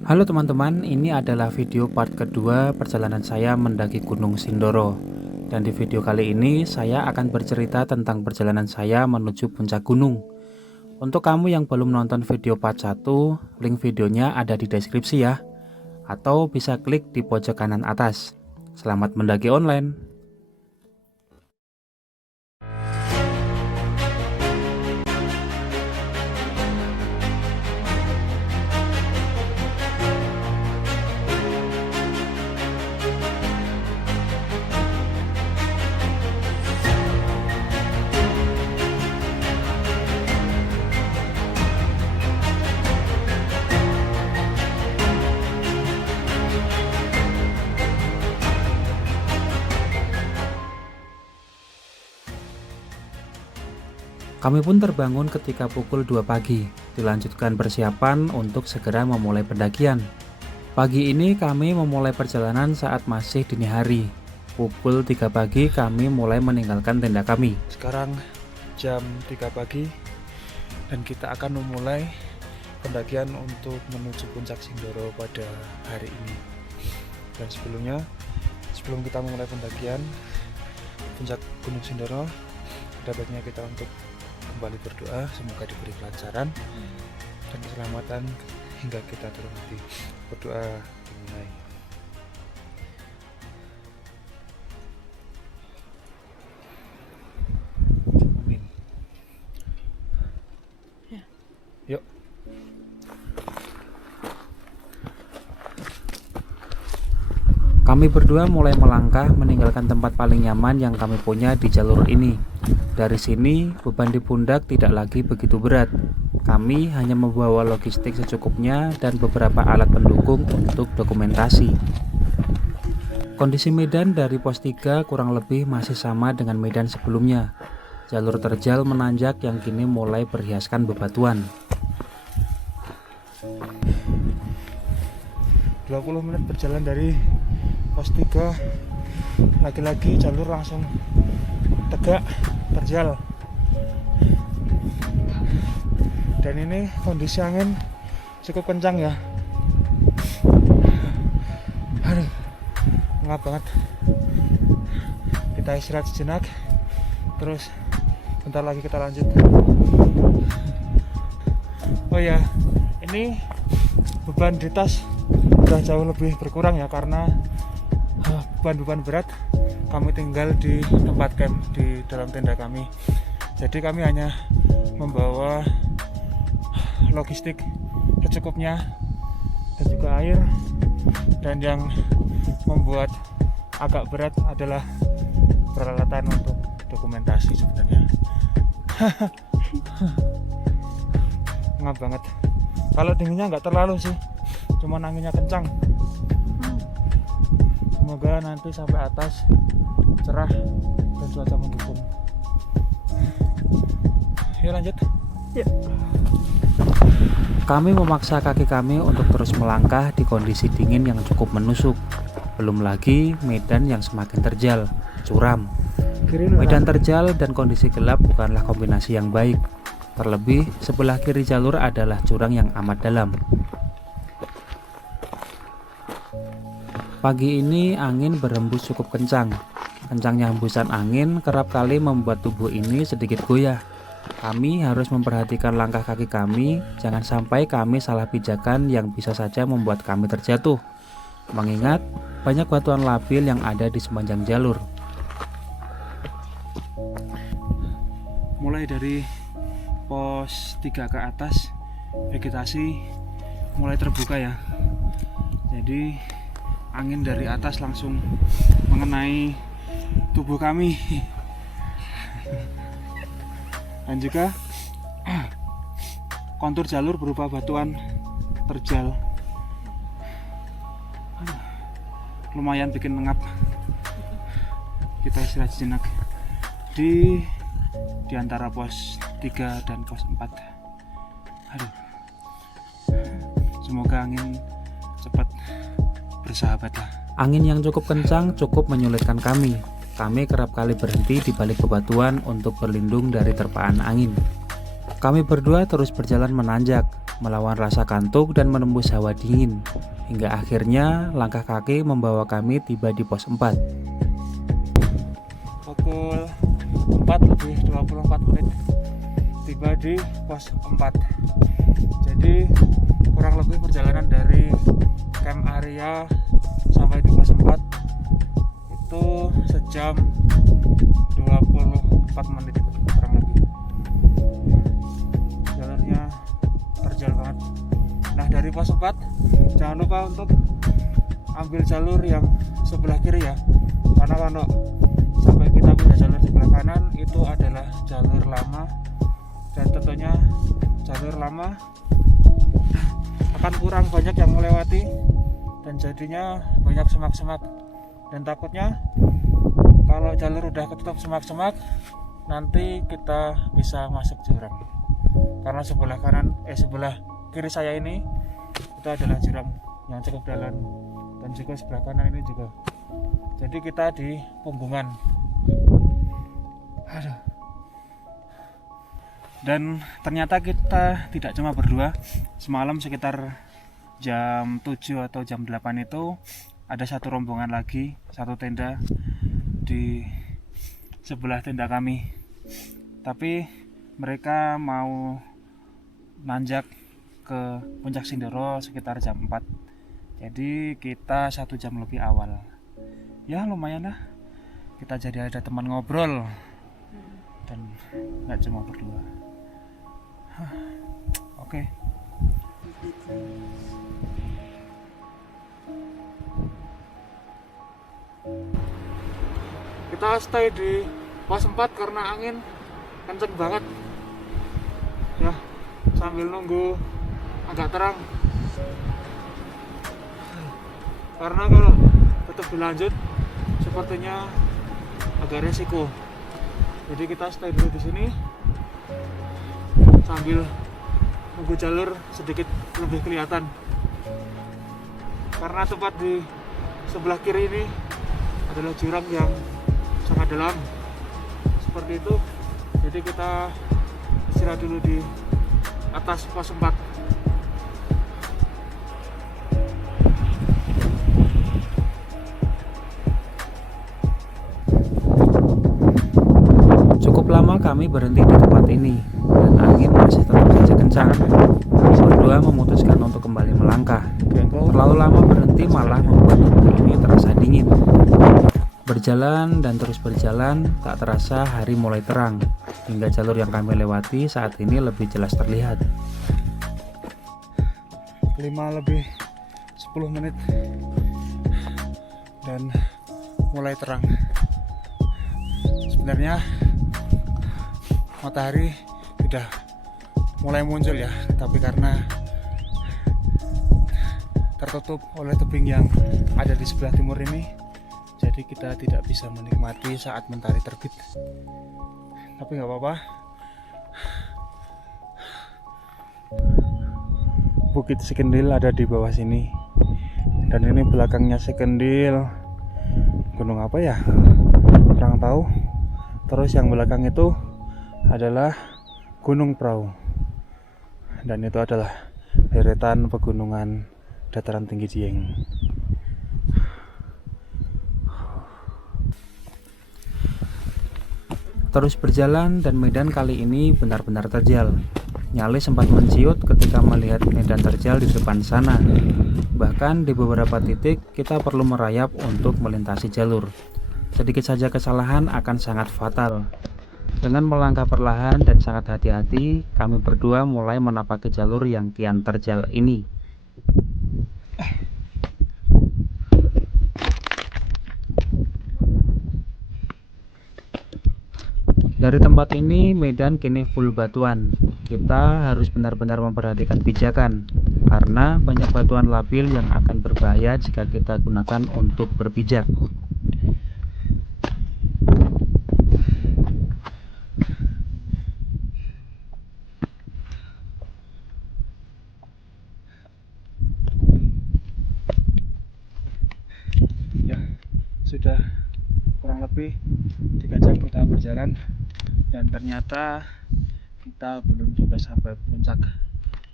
Halo teman-teman, ini adalah video part kedua perjalanan saya mendaki Gunung Sindoro. Dan di video kali ini saya akan bercerita tentang perjalanan saya menuju puncak gunung. Untuk kamu yang belum nonton video part 1, link videonya ada di deskripsi ya. Atau bisa klik di pojok kanan atas. Selamat mendaki online. Kami pun terbangun ketika pukul 2 pagi, dilanjutkan persiapan untuk segera memulai pendakian. Pagi ini kami memulai perjalanan saat masih dini hari. Pukul 3 pagi kami mulai meninggalkan tenda kami. Sekarang jam 3 pagi dan kita akan memulai pendakian untuk menuju puncak Sindoro pada hari ini. Dan sebelum kita memulai pendakian puncak Gunung Sindoro, ada baiknya kita untuk kembali berdoa, semoga diberi kelancaran dan keselamatan hingga kita turun nanti. Berdoa dimulai. Amin. Ya. Yuk. Kami berdua mulai melangkah meninggalkan tempat paling nyaman yang kami punya di jalur ini. Dari sini, beban di pundak tidak lagi begitu berat. Kami hanya membawa logistik secukupnya dan beberapa alat pendukung untuk dokumentasi. Kondisi medan dari pos 3 kurang lebih masih sama dengan medan sebelumnya. Jalur terjal menanjak yang kini mulai berhiaskan bebatuan. 20 menit berjalan dari pos 3, lagi-lagi jalur langsung tegak, terjal. Dan ini kondisi angin cukup kencang ya. Aduh, ngap banget. Kita istirahat sejenak, terus bentar lagi kita lanjut. Oh ya, ini beban di tas udah jauh lebih berkurang ya, karena beban-beban berat kami tinggal di tempat camp di dalam tenda kami. Jadi kami hanya membawa logistik secukupnya dan juga air, dan yang membuat agak berat adalah peralatan untuk dokumentasi sebenarnya. Ngap banget. Kalau dinginnya nggak terlalu sih, cuman anginnya kencang. Semoga nanti sampai atas cerah dan cuaca mendukung. Yuk lanjut. Yuk. Kami memaksa kaki kami untuk terus melangkah di kondisi dingin yang cukup menusuk. Belum lagi medan yang semakin terjal, curam. Medan terjal dan kondisi gelap bukanlah kombinasi yang baik. Terlebih sebelah kiri jalur adalah jurang yang amat dalam. Pagi ini angin berhembus cukup kencang. Kencangnya hembusan angin kerap kali membuat tubuh ini sedikit goyah. Kami harus memperhatikan langkah kaki kami, jangan sampai kami salah pijakan yang bisa saja membuat kami terjatuh. Mengingat banyak batuan labil yang ada di sepanjang jalur. Mulai dari pos 3 ke atas, vegetasi mulai terbuka ya. Jadi angin dari atas langsung mengenai tubuh kami. Dan juga kontur jalur berupa batuan terjal. Lumayan bikin mengap. Kita istirahat sejenak di antara pos 3 dan pos 4. Aduh. Semoga angin cepat bersahabat lah. Angin yang cukup kencang cukup menyulitkan kami. Kami kerap kali berhenti di balik bebatuan untuk berlindung dari terpaan angin. Kami berdua terus berjalan menanjak. melawan rasa kantuk dan menembus hawa dingin, hingga akhirnya langkah kaki membawa kami tiba di pos 4. Pukul 4:24 tiba di pos 4. Jadi kurang lebih perjalanan dari camp area sampai di pos 4 itu sejam 24 menit kurang lebih. Jalurnya terjal banget. Nah, dari pos 4 jangan lupa untuk ambil jalur yang sebelah kiri ya, karena kalau sampai kita punya jalur sebelah kanan itu adalah jalur lama, dan tentunya jalur lama akan kurang banyak yang melewati dan jadinya banyak semak-semak, dan takutnya kalau jalur udah ketutup semak-semak nanti kita bisa masuk jurang, karena sebelah kiri saya ini itu adalah jurang yang cukup dalam, dan juga sebelah kanan ini juga. Jadi kita di punggungan. Aduh. Dan ternyata kita tidak cuma berdua. Semalam sekitar jam 7 atau jam 8 itu ada satu rombongan lagi, satu tenda di sebelah tenda kami. Tapi mereka mau nanjak ke Puncak Sindoro sekitar jam 4. Jadi kita 1 jam lebih awal. Ya lumayan lah, kita jadi ada teman ngobrol dan nggak cuma berdua. Oke. Kita stay di pos 4 karena angin kenceng banget ya, sambil nunggu agak terang, karena kalau tetap dilanjut sepertinya agak resiko. Jadi kita stay dulu di sini sambil nunggu jalur sedikit lebih kelihatan, karena tempat di sebelah kiri ini adalah jurang yang sangat dalam seperti itu. Jadi kita istirahat dulu di atas pos 4. Lama kami berhenti di tempat ini dan angin masih tetap saja kencang. Berdua memutuskan untuk kembali melangkah. Terlalu lama berhenti malah membuat tubuh ini terasa dingin. Berjalan dan terus berjalan, tak terasa hari mulai terang, hingga jalur yang kami lewati saat ini lebih jelas terlihat. 5-10 menit dan mulai terang. Sebenarnya matahari sudah mulai muncul ya, tapi karena tertutup oleh tebing yang ada di sebelah timur ini, jadi kita tidak bisa menikmati saat mentari terbit. Tapi nggak apa-apa, Bukit Sekendil ada di bawah sini, dan ini belakangnya Sekendil gunung apa ya, kurang tahu. Terus yang belakang itu adalah Gunung Prau, dan itu adalah deretan pegunungan dataran tinggi Dieng. Terus berjalan, dan medan kali ini benar-benar terjal. Nyali sempat menciut ketika melihat medan terjal di depan sana. Bahkan di beberapa titik kita perlu merayap untuk melintasi jalur. Sedikit saja kesalahan akan sangat fatal. Dengan melangkah perlahan dan sangat hati-hati, kami berdua mulai menapaki jalur yang kian terjal ini. Dari tempat ini, medan kini full batuan. Kita harus benar-benar memperhatikan pijakan, karena banyak batuan labil yang akan berbahaya jika kita gunakan untuk berpijak. Sudah kurang lebih 3 jam kita berjalan, dan ternyata kita belum juga sampai puncak.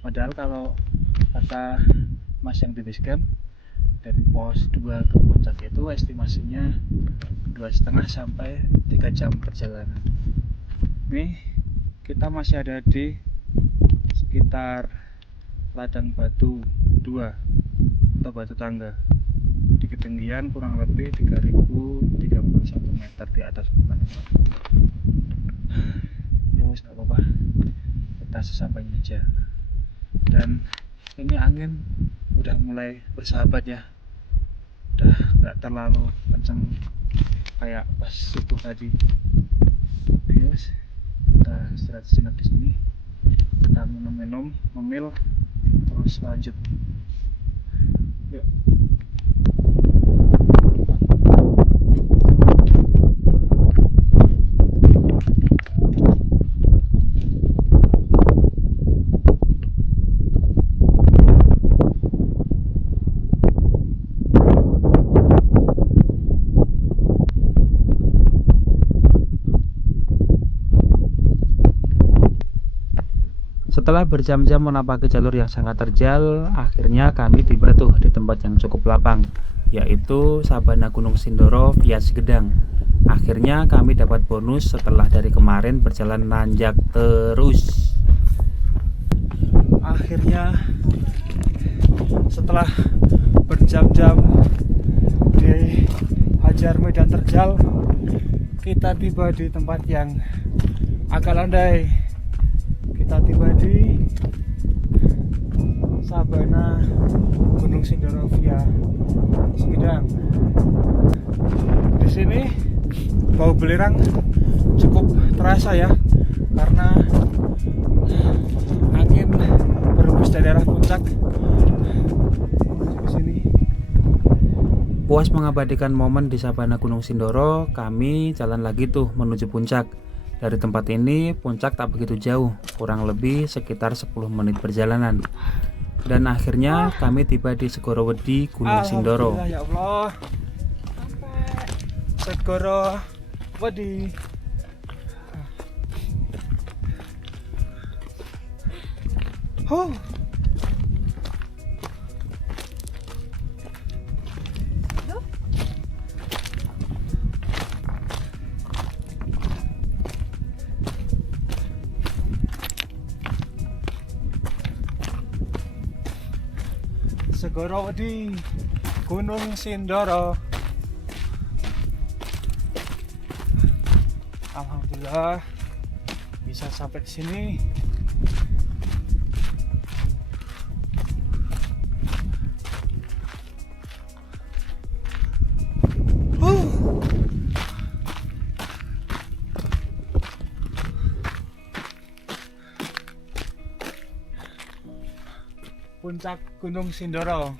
Padahal kalau kata Mas yang di base camp, dari pos 2 ke puncak itu estimasinya 2,5 sampai 3 jam perjalanan. Ini kita masih ada di sekitar ladang batu 2 atau batu tangga di ketinggian kurang lebih 3031 meter di atas permukaan. Ya wis gak apa-apa, kita sesampainya aja. Dan ini angin udah mulai bersahabat ya, udah nggak terlalu kencang kayak pas subuh tadi. Terus kita istirahat sejenak di sini, kita minum-minum, memil, terus lanjut. Yuk. Setelah berjam-jam menapaki jalur yang sangat terjal, akhirnya kami tiba tuh di tempat yang cukup lapang, yaitu Sabana Gunung Sindoro via Sigedang. Akhirnya kami dapat bonus setelah dari kemarin berjalan nanjak terus. Akhirnya setelah berjam-jam dihajar medan terjal, kita tiba di tempat yang agak landai. Kita tiba di Sabana Gunung Sindoro via Sigedang. Di sini bau belerang cukup terasa ya, karena angin berhembus dari arah puncak ke sini. Puas mengabadikan momen di Sabana Gunung Sindoro, kami jalan lagi tuh menuju puncak. Dari tempat ini puncak tak begitu jauh, kurang lebih sekitar 10 menit perjalanan. Dan akhirnya kami tiba di Segorowedi Gunung Sindoro. Ya Allah, Segorowedi. Segorowedi Gunung Sindoro. Alhamdulillah bisa sampai di sini. Puncak Gunung Sindoro.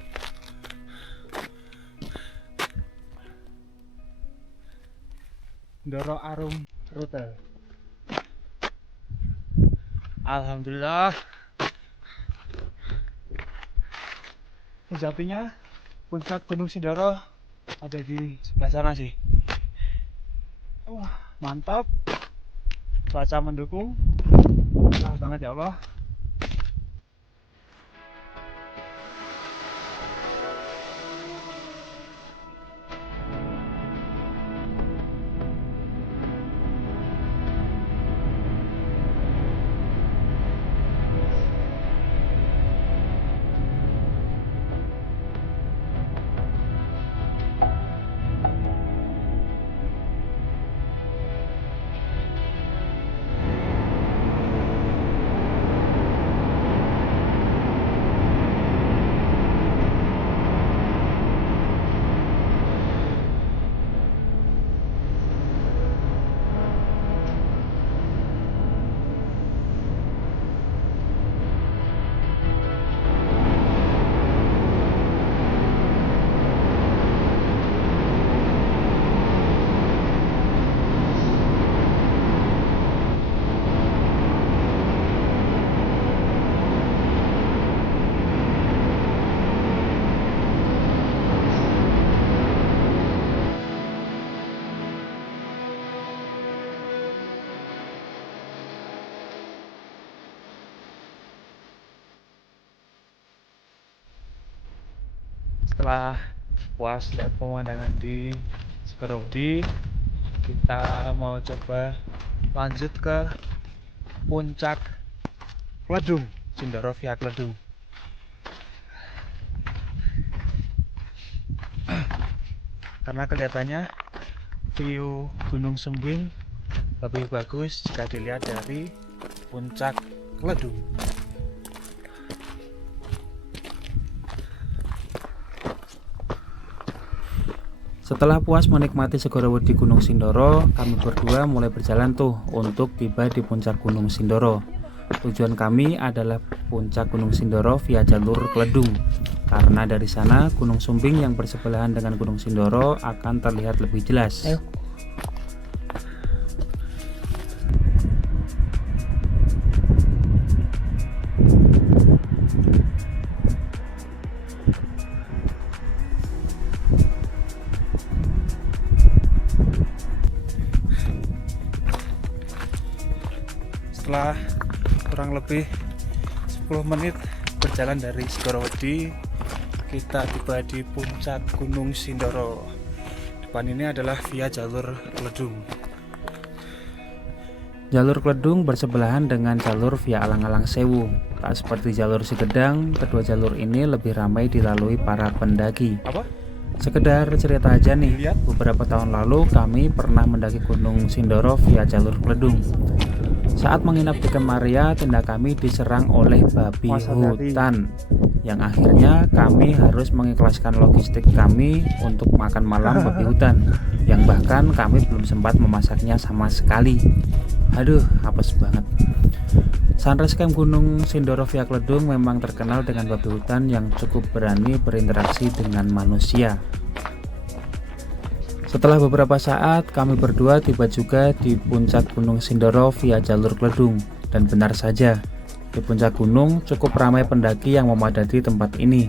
Ndoro Arum rute. Alhamdulillah. Sejatinya puncak Gunung Sindoro ada di sebelah sana sih. Mantap. Cuaca mendukung. Cerah banget ya Allah. Setelah puas lihat pemandangan di Sukaroudi, kita mau coba lanjut ke puncak Kledung, Sindoro via Kledung. Karena kelihatannya view Gunung Sumbing lebih bagus jika dilihat dari puncak Kledung. Setelah puas menikmati Segorowedi Gunung Sindoro, kami berdua mulai berjalan tuh untuk tiba di puncak Gunung Sindoro. Tujuan kami adalah puncak Gunung Sindoro via jalur Kledung, karena dari sana Gunung Sumbing yang bersebelahan dengan Gunung Sindoro akan terlihat lebih jelas. Ayo. Setelah kurang lebih 10 menit berjalan dari Segorowedi, kita tiba di puncak Gunung Sindoro. Depan ini adalah via jalur Kledung. Jalur Kledung bersebelahan dengan jalur via Alang-Alang Sewu. Tak seperti jalur Sigedang, kedua jalur ini lebih ramai dilalui para pendaki. Sekedar cerita aja nih, beberapa tahun lalu kami pernah mendaki Gunung Sindoro via jalur Kledung. Saat menginap di Camp Maria, tenda kami diserang oleh babi hutan, yang akhirnya kami harus mengikhlaskan logistik kami untuk makan malam babi hutan, yang bahkan kami belum sempat memasaknya sama sekali. Aduh, apes banget. Sunrise Camp Gunung Sindoro via Kledung memang terkenal dengan babi hutan yang cukup berani berinteraksi dengan manusia. Setelah beberapa saat, kami berdua tiba juga di puncak Gunung Sindoro via jalur Kledung. Dan benar saja, di puncak gunung cukup ramai pendaki yang memadati tempat ini.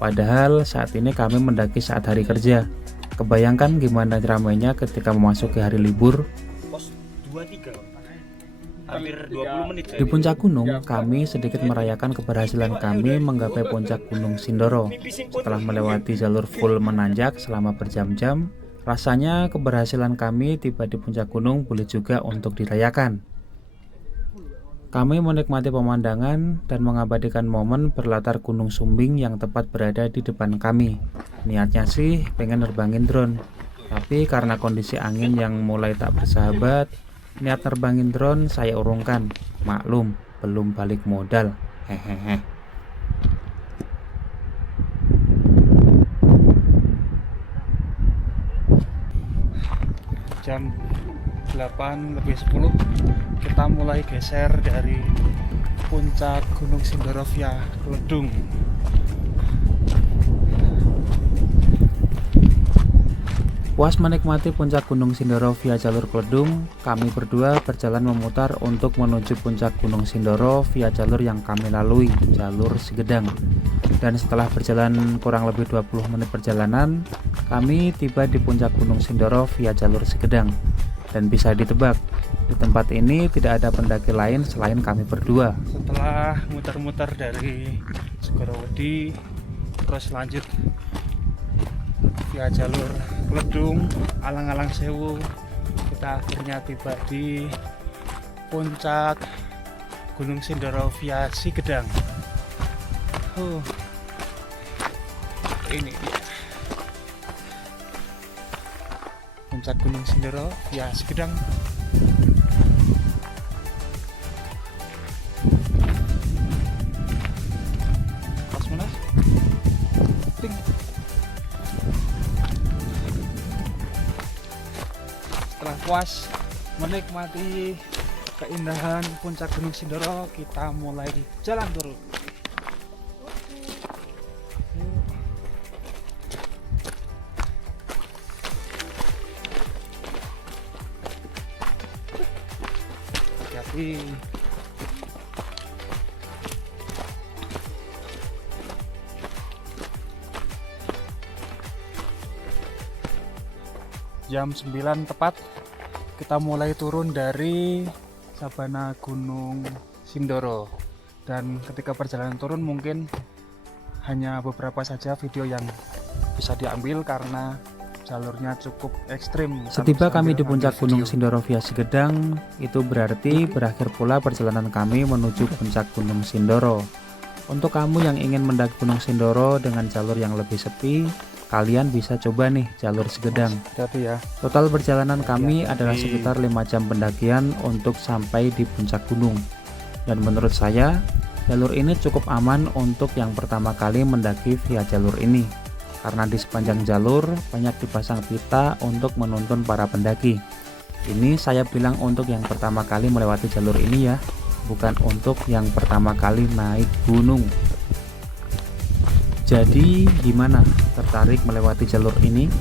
Padahal saat ini kami mendaki saat hari kerja. Kebayangkan gimana ramainya ketika memasuki hari libur? Di puncak gunung, kami sedikit merayakan keberhasilan kami menggapai puncak Gunung Sindoro. Setelah melewati jalur full menanjak selama berjam-jam, rasanya keberhasilan kami tiba di puncak gunung boleh juga untuk dirayakan. Kami menikmati pemandangan dan mengabadikan momen berlatar Gunung Sumbing yang tepat berada di depan kami. Niatnya sih pengen nerbangin drone, tapi karena kondisi angin yang mulai tak bersahabat, niat nerbangin drone saya urungkan. Maklum, belum balik modal. Hehehe. Jam 8 lebih 10 kita mulai geser dari puncak Gunung Sindoro via Kledung. Puas menikmati puncak Gunung Sindoro via jalur Kledung, kami berdua berjalan memutar untuk menuju puncak Gunung Sindoro via jalur yang kami lalui, jalur Sigedang. Dan setelah berjalan kurang lebih 20 menit perjalanan, kami tiba di puncak Gunung Sindoro via jalur Sigedang. Dan bisa ditebak, di tempat ini tidak ada pendaki lain selain kami berdua. Setelah muter-muter dari Segorowedi, terus lanjut via jalur Kledung, Alang-Alang Sewu, kita akhirnya tiba di puncak Gunung Sindoro via Sigedang. Ini dia puncak Gunung Sindoro via Sigedang. Pas mana? Ting. Setelah puas menikmati keindahan puncak Gunung Sindoro, kita mulai jalan turun. Hati-hati. Jam 9 tepat kita mulai turun dari sabana Gunung Sindoro, dan ketika perjalanan turun mungkin hanya beberapa saja video yang bisa diambil karena jalurnya cukup ekstrim. Setiba kami di puncak Gunung video. Sindoro via Sigedang, itu berarti berakhir pula perjalanan kami menuju puncak Gunung Sindoro. Untuk kamu yang ingin mendaki Gunung Sindoro dengan jalur yang lebih sepi, kalian bisa coba nih jalur Sigedang. Hati-hati ya. Total perjalanan kami adalah sekitar 5 jam pendakian untuk sampai di puncak gunung. Dan menurut saya, jalur ini cukup aman untuk yang pertama kali mendaki via jalur ini. Karena di sepanjang jalur banyak dipasang pita untuk menuntun para pendaki. Ini saya bilang untuk yang pertama kali melewati jalur ini ya, bukan untuk yang pertama kali naik gunung. Jadi gimana? Tertarik melewati jalur ini?